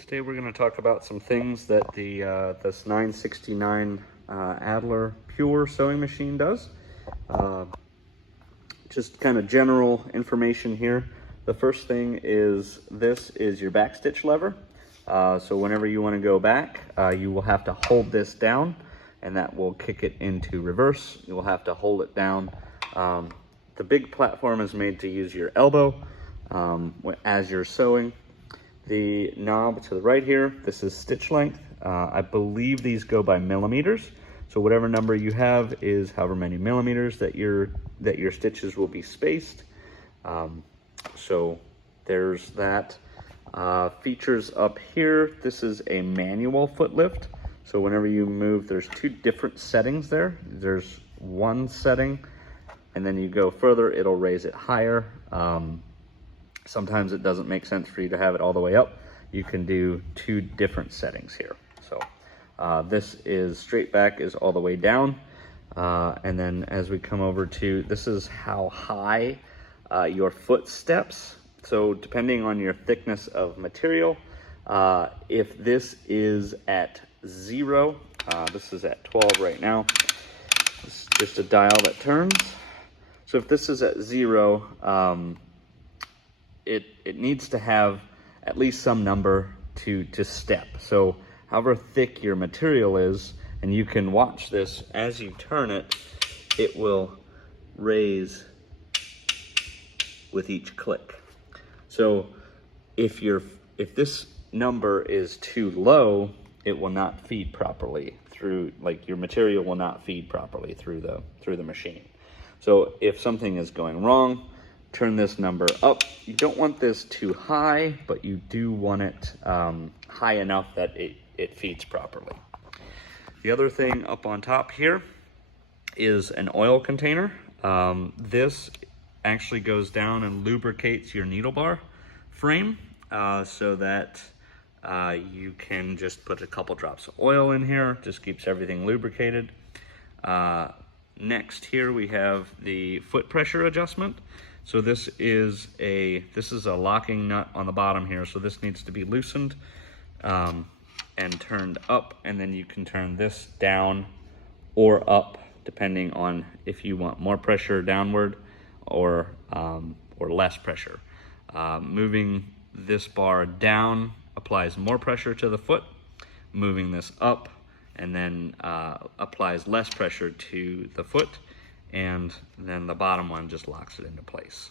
Today we're going to talk about some things that this 969 Adler Pure sewing machine does. Just kind of general information here. The first thing is this is your backstitch lever. So whenever you want to go back, you will have to hold this down and that will kick it into reverse. You will have to hold it down. The big platform is made to use your elbow as you're sewing. The knob to the right here, this is stitch length. I believe these go by millimeters. So whatever number you have is however many millimeters that your stitches will be spaced. So there's that. Features up here, this is a manual foot lift. So whenever you move, there's two different settings there. There's one setting, and then you go further, it'll raise it higher. Sometimes it doesn't make sense for you to have it all the way up. You can do two different settings here. So this is straight back is all the way down. And then as we come over to, this is how high your foot steps. So depending on your thickness of material, if this is at 0, this is at 12 right now. It's just a dial that turns. So if this is at 0, it needs to have at least some number to step. So however thick your material is, and you can watch this as you turn it, it will raise with each click. So if this number is too low, it will not feed properly through, like your material will not feed properly through the machine. So if something is going wrong, turn this number up. You don't want this too high, but you do want it high enough that it feeds properly. The other thing up on top here is an oil container. This actually goes down and lubricates your needle bar frame so that you can just put a couple drops of oil in here. Just keeps everything lubricated. Next here we have the foot pressure adjustment. So this is a locking nut on the bottom here. So this needs to be loosened and turned up, and then you can turn this down or up depending on if you want more pressure downward or less pressure. Moving this bar down applies more pressure to the foot. Moving this up and then applies less pressure to the foot, and then the bottom one just locks it into place.